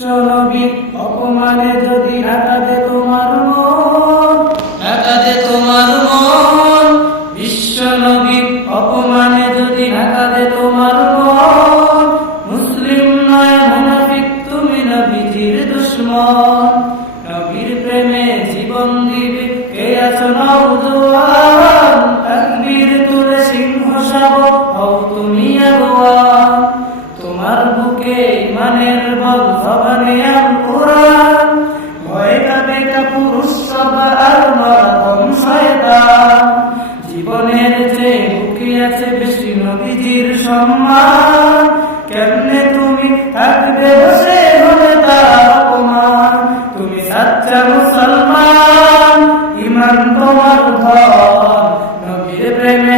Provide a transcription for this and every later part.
বিশ্বনবী অপমানে যদি ঢাকাতে তোমার মন ঢাকাতে তোমার মন। বিশ্বনবী অপমানে যদি ঢাকাতে তোমার মন মুসলিম নয় মুনাফিক তুমি নবীজির দুশ্মন। নবীর প্রেমে জীবন দিবে কে আছো নওজোয়ান? তাকবীর তুলে সিংহ শাবক হও তুমি আগুয়ান। তোমার বুকে ইমানের বল পুরুষ সব আর শয়তান। জীবনের যে বুকে আছে বেশি নবীজির সম্মান, কেমনে তুমি থাকবে বসে হলে তার অপমান? তুমি সাচ্চা মুসলমান, ইমান তোমার ধন, নবীর প্রেমে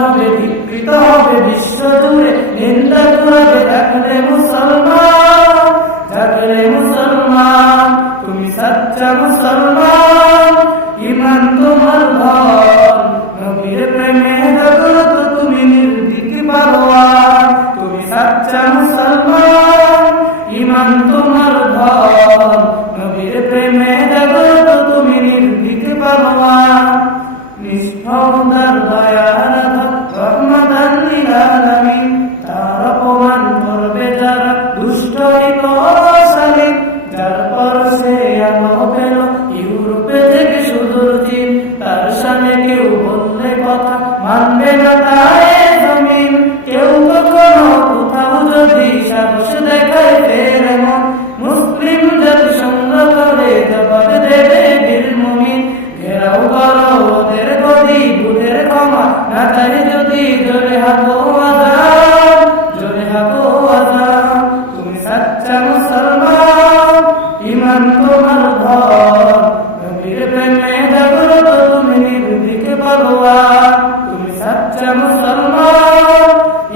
হবে, বিকৃত হবে বিশ্ব জুড়ে নিন্দা করবে থাকলে মুসলমান থাকলে মুসলমান, তুমি সাচ্চা মুসলমান, ইমান তোমার ধন, নবীর প্রেমে জগত তুমি নির্ভীক পারোয়ার তুমি সাচ্চা মুসলমান, ইমান নিষ্ঠৌদার দয়ার যদি গুণের ক্ষমা না চাই, যদি জোরে হাবো আজান, জোরে হাবো আজান, তুমি সচ্চা মুসলমান ইমান তোমার ধর নবীর প্রেমে জাগ্রত তুমি নির্দিকে বলবা তুমি সচ্চা মুসলমান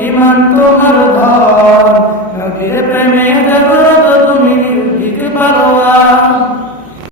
ইমান তোমার ধর নবীর প্রেমে জাগ্রত